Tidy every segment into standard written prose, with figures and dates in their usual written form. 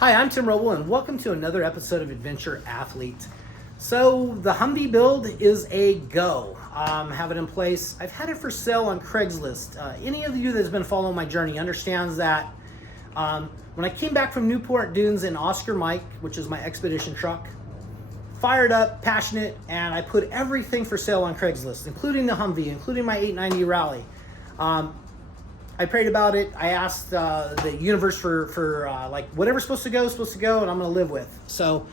Hi, I'm Tim Roble, and welcome to another episode of Adventure Athlete. So the Humvee build is a go. Have it in place. I've had it for sale on Craigslist. Any of you that's been following my journey understands that when I came back from Newport Dunes in Oscar Mike, which is my expedition truck, fired up, passionate, and I put everything for sale on Craigslist, including the Humvee, including my 890 Rally. I prayed about it. I asked the universe for like whatever's supposed to go, and I'm going to live with. So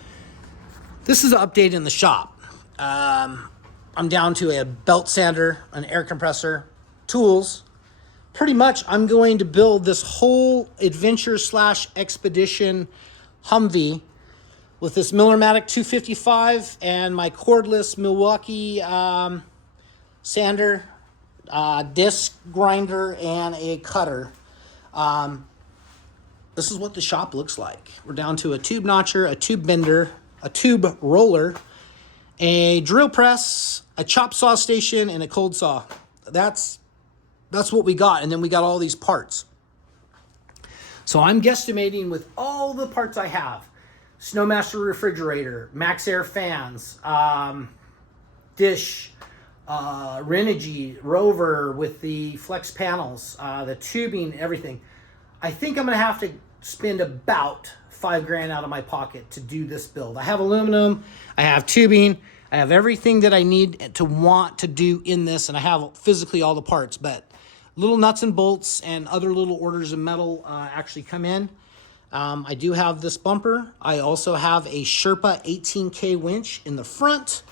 this is an update in the shop. I'm down to a belt sander, an air compressor, tools. Pretty much I'm going to build this whole adventure / expedition Humvee with this Millermatic 255 and my cordless Milwaukee sander, disc grinder, and a cutter. This is what the shop looks like. We're down to a tube notcher, a tube bender, a tube roller, a drill press, a chop saw station, and a cold saw. That's what we got, and then we got all these parts. So I'm guesstimating with all the parts I have: Snowmaster refrigerator, Max Air fans, dish, Renogy Rover with the flex panels, the tubing, everything. I think I'm gonna have to spend about $5,000 out of my pocket to do this build. I have aluminum, I have tubing, I have everything that I need to want to do in this, and I have physically all the parts, but little nuts and bolts and other little orders of metal actually come in. I do have this bumper. I also have a Sherpa 18K winch in the front.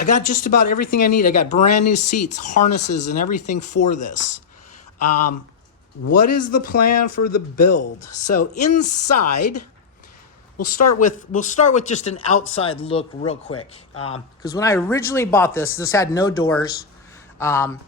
I got just about everything I need. I got brand new seats, harnesses, and everything for this. What is the plan for the build? So inside, we'll start with just an outside look real quick. Because when I originally bought this had no doors. And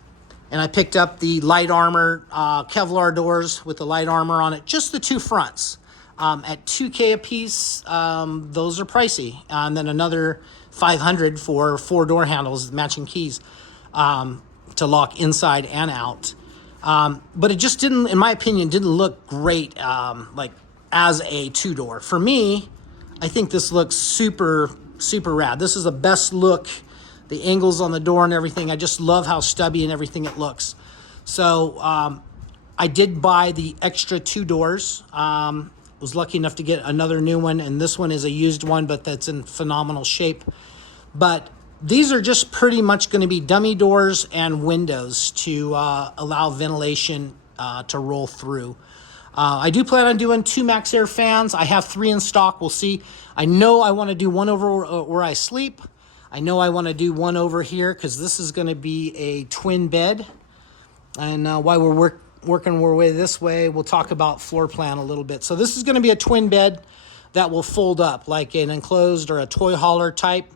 I picked up the light armor Kevlar doors with the light armor on it, just the two fronts. At $2K a piece, those are pricey. And then another $500 for 4 door handles, matching keys, to lock inside and out. But it just didn't, in my opinion, didn't look great like as a 2-door. For me, I think this looks super, super rad. This is the best look. The angles on the door and everything, I just love how stubby and everything it looks. So I did buy the extra 2 doors. Was lucky enough to get another new one, and this one is a used one, but that's in phenomenal shape. But these are just pretty much going to be dummy doors and windows to allow ventilation to roll through. I do plan on doing 2 Max Air fans. I have 3 in stock. We'll see. I know I want to do one over where I sleep. I know I want to do one over here because this is going to be a twin bed. And while we're working our way this way, we'll talk about floor plan a little bit. So this is going to be a twin bed that will fold up like an enclosed or a toy hauler type.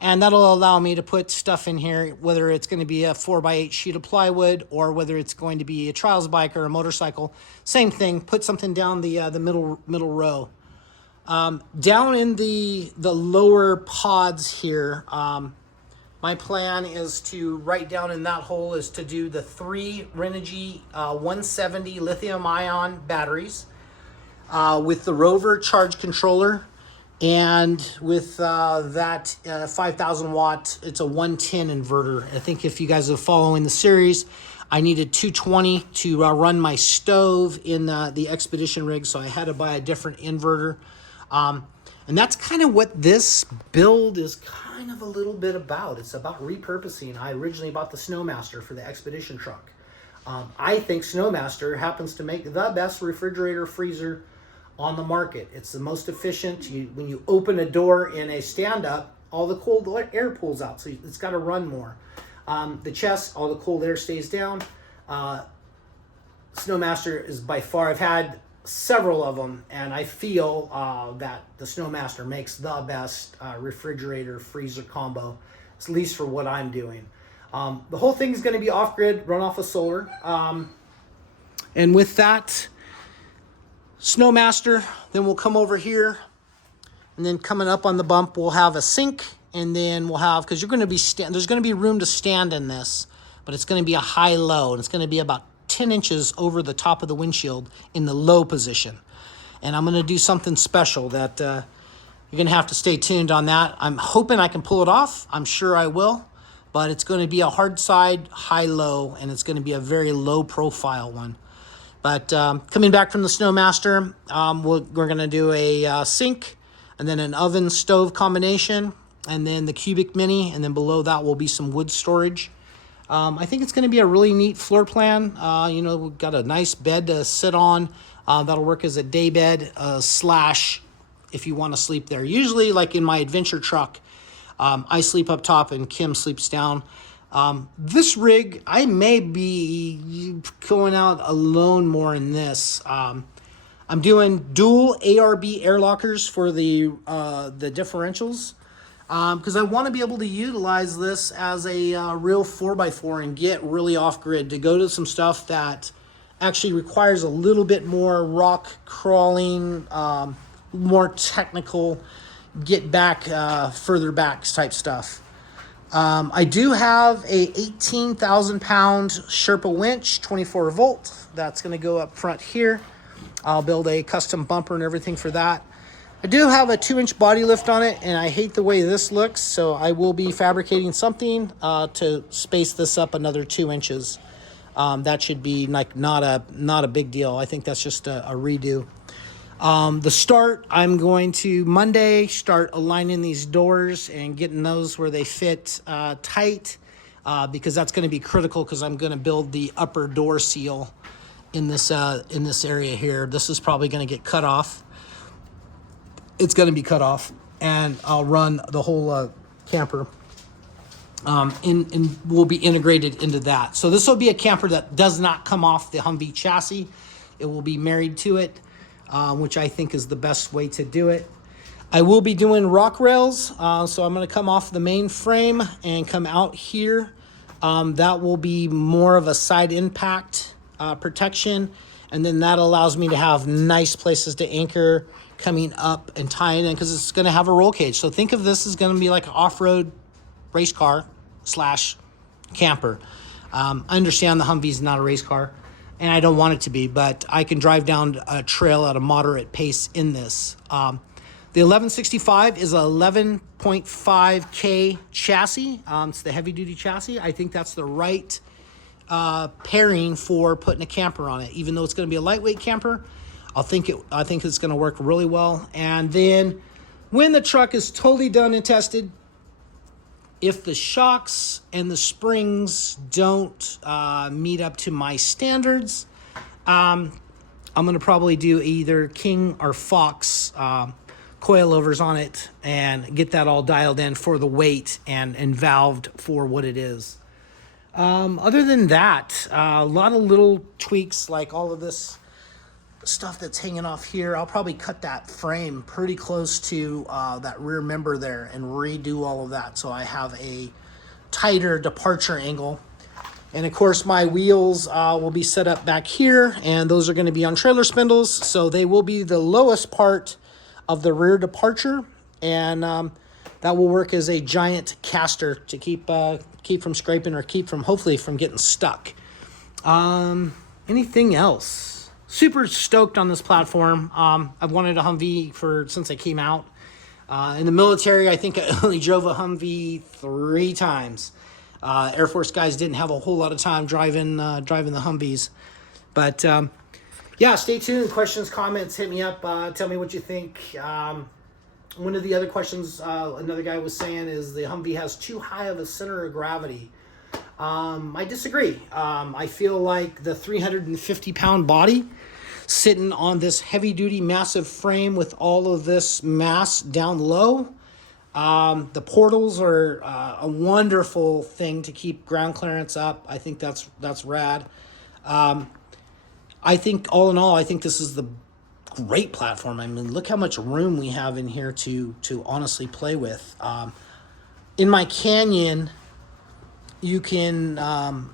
And that'll allow me to put stuff in here, whether it's going to be a 4x8 sheet of plywood or whether it's going to be a trials bike or a motorcycle. Same thing, put something down the middle row. Down in the lower pods here, my plan is to, right down in that hole, is to do the 3 Renogy 170 lithium ion batteries with the Rover charge controller, and with that 5,000 watt, it's a 110 inverter. I think if you guys are following the series, I needed 220 to run my stove in the expedition rig, so I had to buy a different inverter. And that's kind of what this build is kind of a little bit about. It's about repurposing. I originally bought the Snowmaster for the expedition truck. I think Snowmaster happens to make the best refrigerator freezer on the market. It's the most efficient. When you open a door in a stand-up, all the cold air pulls out, so it's got to run more. The chest, all the cold air stays down. Snowmaster is by far, I've had several of them, and I feel that the Snowmaster makes the best refrigerator freezer combo, at least for what I'm doing. The whole thing is going to be off-grid, run off of solar. And with that Snowmaster, then we'll come over here, and then coming up on the bump, we'll have a sink, and then we'll have, because you're going to be there's going to be room to stand in this, but it's going to be a high-low, and it's going to be about 10 inches over the top of the windshield in the low position. and I'm going to do something special that you're going to have to stay tuned on that. I'm hoping I can pull it off. I'm sure I will, but it's going to be a hard side, high-low, and it's going to be a very low-profile one. But coming back from the Snowmaster, we're going to do a sink, and then an oven stove combination, and then the Cubic Mini, and then below that will be some wood storage. I think it's going to be a really neat floor plan. We've got a nice bed to sit on. That'll work as a day bed slash if you want to sleep there. Usually, like in my adventure truck, I sleep up top and Kim sleeps down. This rig, I may be going out alone more in this. I'm doing dual ARB air lockers for the differentials because I want to be able to utilize this as a real 4x4 and get really off grid to go to some stuff that actually requires a little bit more rock crawling, more technical, get back, further back type stuff. I do have a 18,000 pound Sherpa Winch, 24 volt. That's going to go up front here. I'll build a custom bumper and everything for that. I do have a 2-inch body lift on it, and I hate the way this looks, so I will be fabricating something to space this up another 2 inches. That should be like not a big deal. I think that's just a redo. The start, I'm going to Monday start aligning these doors and getting those where they fit tight because that's going to be critical because I'm going to build the upper door seal in this area here. This is probably going to get cut off. It's going to be cut off, and I'll run the whole camper and will be integrated into that. So this will be a camper that does not come off the Humvee chassis. It will be married to it. Which I think is the best way to do it. I will be doing rock rails, so I'm going to come off the main frame and come out here. That will be more of a side impact protection, and then that allows me to have nice places to anchor coming up and tying in because it's going to have a roll cage. So think of this as going to be like an off-road race car slash camper. I understand the Humvee is not a race car, and I don't want it to be, but I can drive down a trail at a moderate pace in this. The 1165 is a 11.5K chassis. It's the heavy-duty chassis. I think that's the right pairing for putting a camper on it. Even though it's going to be a lightweight camper, I think it's going to work really well. And then when the truck is totally done and tested, if the shocks and the springs don't meet up to my standards, I'm going to probably do either King or Fox coilovers on it and get that all dialed in for the weight and valved for what it is. Other than that, a lot of little tweaks like all of this stuff that's hanging off here. I'll probably cut that frame pretty close to that rear member there and redo all of that so I have a tighter departure angle. And of course my wheels will be set up back here, and those are going to be on trailer spindles, so they will be the lowest part of the rear departure, and that will work as a giant caster to keep from scraping or keep from hopefully from getting stuck. Anything else? Super stoked on this platform. I've wanted a Humvee since I came out. In the military, I think I only drove a Humvee 3 times. Air Force guys didn't have a whole lot of time driving the Humvees. But yeah, stay tuned. Questions, comments, hit me up. Tell me what you think. One of the other questions another guy was saying is the Humvee has too high of a center of gravity. I disagree. I feel like the 350-pound body sitting on this heavy-duty massive frame with all of this mass down low, the portals are a wonderful thing to keep ground clearance up. I think that's rad. I think all in all, I think this is the great platform. I mean, look how much room we have in here to honestly play with. In my Canyon, you can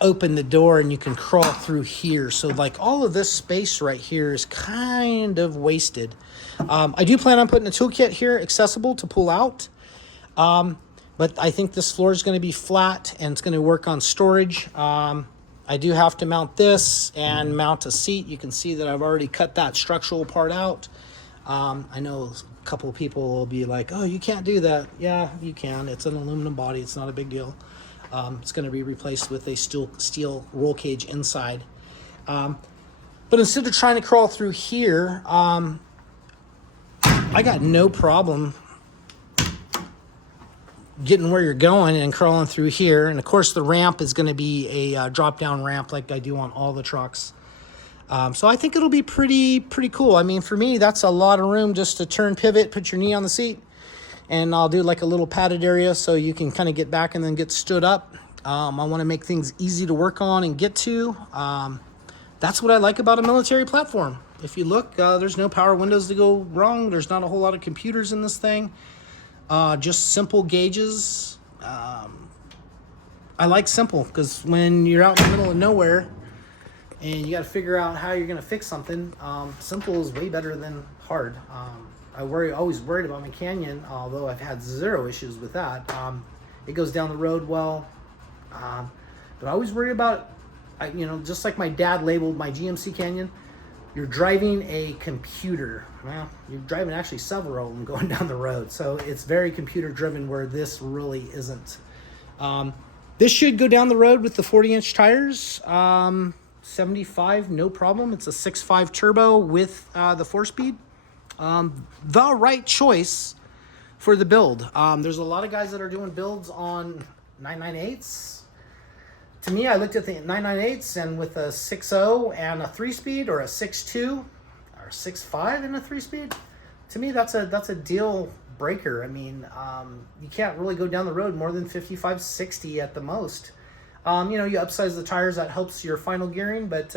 open the door and you can crawl through here. So like all of this space right here is kind of wasted. I do plan on putting a toolkit here accessible to pull out. But I think this floor is going to be flat and it's going to work on storage. I do have to mount this and mount a seat. You can see that I've already cut that structural part out. I know a couple of people will be like, oh, you can't do that. Yeah, you can. It's an aluminum body. It's not a big deal. It's going to be replaced with a steel roll cage inside. But instead of trying to crawl through here, I got no problem getting where you're going and crawling through here. And of course the ramp is going to be a drop down ramp like I do on all the trucks. So I think it'll be pretty cool. I mean, for me, that's a lot of room just to turn, pivot, put your knee on the seat, and I'll do like a little padded area so you can kind of get back and then get stood up. I want to make things easy to work on and get to. That's what I like about a military platform. If you look, there's no power windows to go wrong. There's not a whole lot of computers in this thing. Just simple gauges. I like simple because when you're out in the middle of nowhere and you got to figure out how you're going to fix something, simple is way better than hard. Always worried about my Canyon, although I've had zero issues with that. It goes down the road well, but I always worry about, just like my dad labeled my GMC Canyon, you're driving a computer. Well, you're driving actually several of them going down the road. So it's very computer driven, where this really isn't. This should go down the road with the 40-inch tires. 75, no problem. It's a 6.5 turbo with the 4-speed. The right choice for the build. There's a lot of guys that are doing builds on 998s. To me, I looked at the 998s, and with a 6.0 and a 3-speed, or a 6.2 or 6.5 and a 3-speed, to me that's a deal breaker. I mean, you can't really go down the road more than 55, 60 at the most. You upsize the tires, that helps your final gearing, but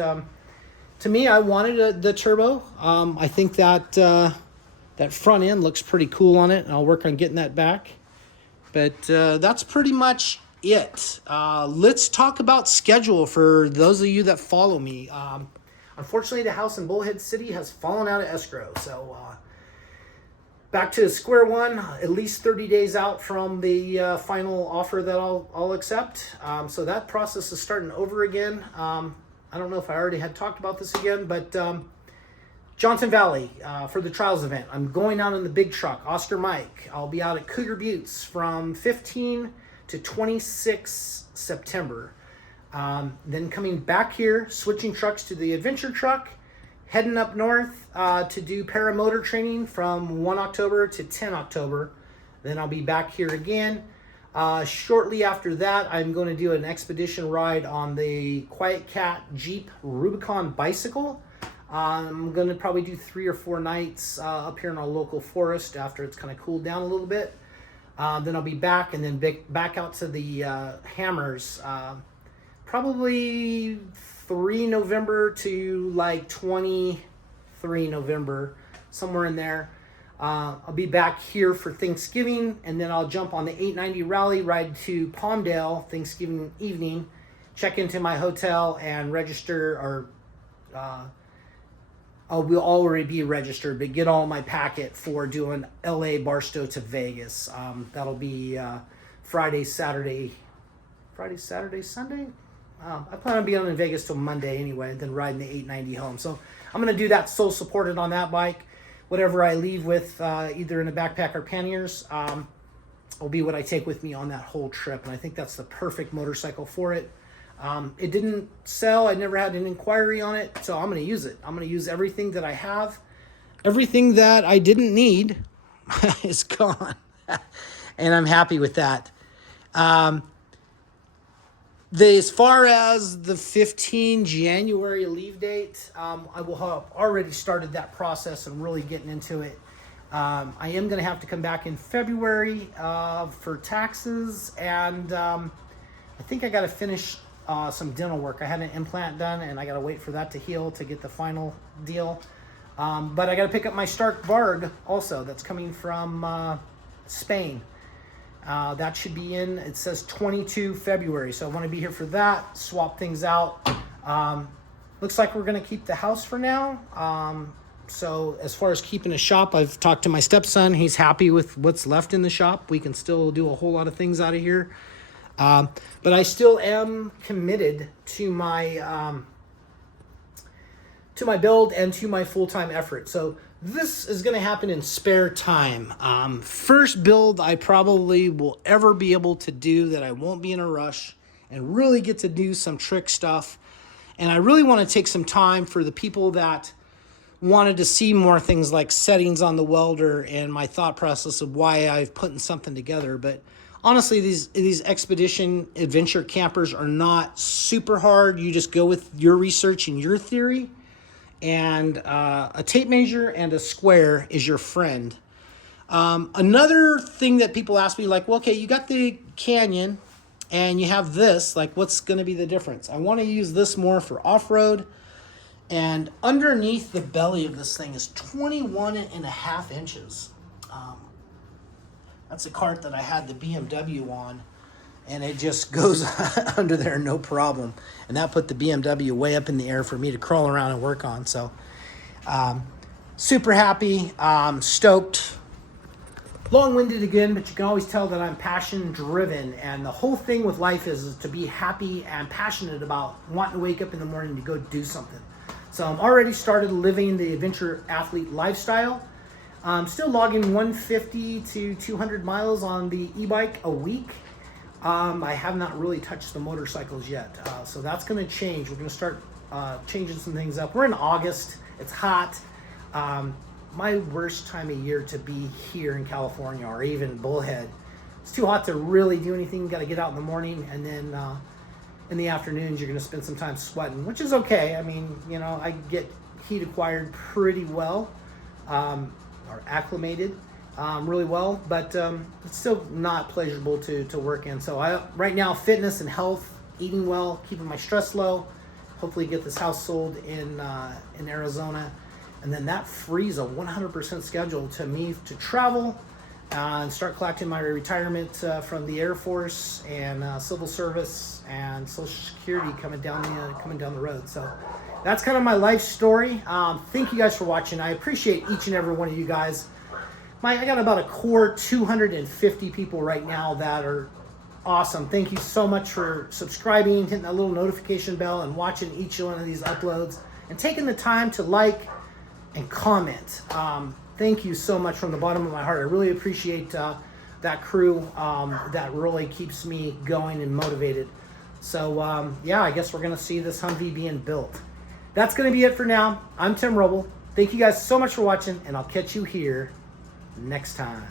to me, I wanted the turbo. I think that that front end looks pretty cool on it, and I'll work on getting that back. But that's pretty much it. Let's talk about schedule for those of you that follow me. Unfortunately, the house in Bullhead City has fallen out of escrow, so back to square one, at least 30 days out from the final offer that I'll accept. So that process is starting over again. I don't know if I already had talked about this again, but Johnson Valley for the Trials event. I'm going out in the big truck, Oscar Mike. I'll be out at Cougar Buttes from 15 to 26 September. Then coming back here, switching trucks to the adventure truck, heading up north to do paramotor training from 1 October to 10 October. Then I'll be back here again. Shortly after that, I'm going to do an expedition ride on the Quiet Cat Jeep Rubicon bicycle. I'm going to probably do 3 or 4 nights up here in our local forest after it's kind of cooled down a little bit. Then I'll be back, and then back out to the Hammers. Probably 3 November to like 23 November, somewhere in there. I'll be back here for Thanksgiving, and then I'll jump on the 890 rally, ride to Palmdale Thanksgiving evening, check into my hotel and register, or we'll already be registered, but get all my packet for doing LA Barstow to Vegas. That'll be Friday, Saturday, Sunday. I plan on being in Vegas till Monday anyway, then riding the 890 home. So I'm going to do that sole supported on that bike. Whatever I leave with, either in a backpack or panniers, will be what I take with me on that whole trip. And I think that's the perfect motorcycle for it. It didn't sell. I never had an inquiry on it, so I'm going to use it. I'm going to use everything that I have. Everything that I didn't need is gone. And I'm happy with that. As far as the 15 January leave date, I will have already started that process and really getting into it. I am going to have to come back in February for taxes, and I think I got to finish some dental work. I had an implant done, and I got to wait for that to heal to get the final deal. But I got to pick up my Stark Varg also. That's coming from Spain. That should be in, it says 22 February. So I want to be here for that, swap things out. Looks like we're going to keep the house for now. So as far as keeping a shop, I've talked to my stepson. He's happy with what's left in the shop. We can still do a whole lot of things out of here. But I still am committed to my build and to my full-time effort. So this is going to happen in spare time. First build I probably will ever be able to do that I won't be in a rush and really get to do some trick stuff. And I really want to take some time for the people that wanted to see more things like settings on the welder and my thought process of why I've putting something together. But honestly, these expedition adventure campers are not super hard. You just go with your research and your theory, and a tape measure and a square is your friend. Another thing that people ask me, like, well, okay, you got the Canyon and you have this, like, what's going to be the difference? I want to use this more for off-road. And underneath the belly of this thing is 21.5 inches. That's a cart that I had the BMW on, and it just goes under there no problem. And that put the BMW way up in the air for me to crawl around and work on. So super happy, stoked. Long-winded again, but you can always tell that I'm passion-driven, and the whole thing with life is to be happy and passionate about wanting to wake up in the morning to go do something. So I'm already started living the adventure athlete lifestyle. I'm still logging 150 to 200 miles on the e-bike a week. I have not really touched the motorcycles yet, so that's going to change. We're going to start changing some things up. We're in August. It's hot. My worst time of year to be here in California, or even Bullhead. It's too hot to really do anything. You got to get out in the morning, and then in the afternoons you're going to spend some time sweating, which is okay. I mean, you know, I get heat acquired pretty well, or acclimated really well, but it's still not pleasurable to work in. So right now, fitness and health, eating well, keeping my stress low, hopefully get this house sold in Arizona. And then that frees a 100% schedule to me to travel and start collecting my retirement from the Air Force and civil service and Social Security coming down the road. So that's kind of my life story. Thank you guys for watching. I appreciate each and every one of you guys. I got about a core 250 people right now that are awesome. Thank you so much for subscribing, hitting that little notification bell, and watching each one of these uploads, and taking the time to like and comment. Thank you so much from the bottom of my heart. I really appreciate that crew that really keeps me going and motivated. So yeah, I guess we're gonna see this Humvee being built. That's gonna be it for now. I'm Tim Rubble. Thank you guys so much for watching, and I'll catch you here next time.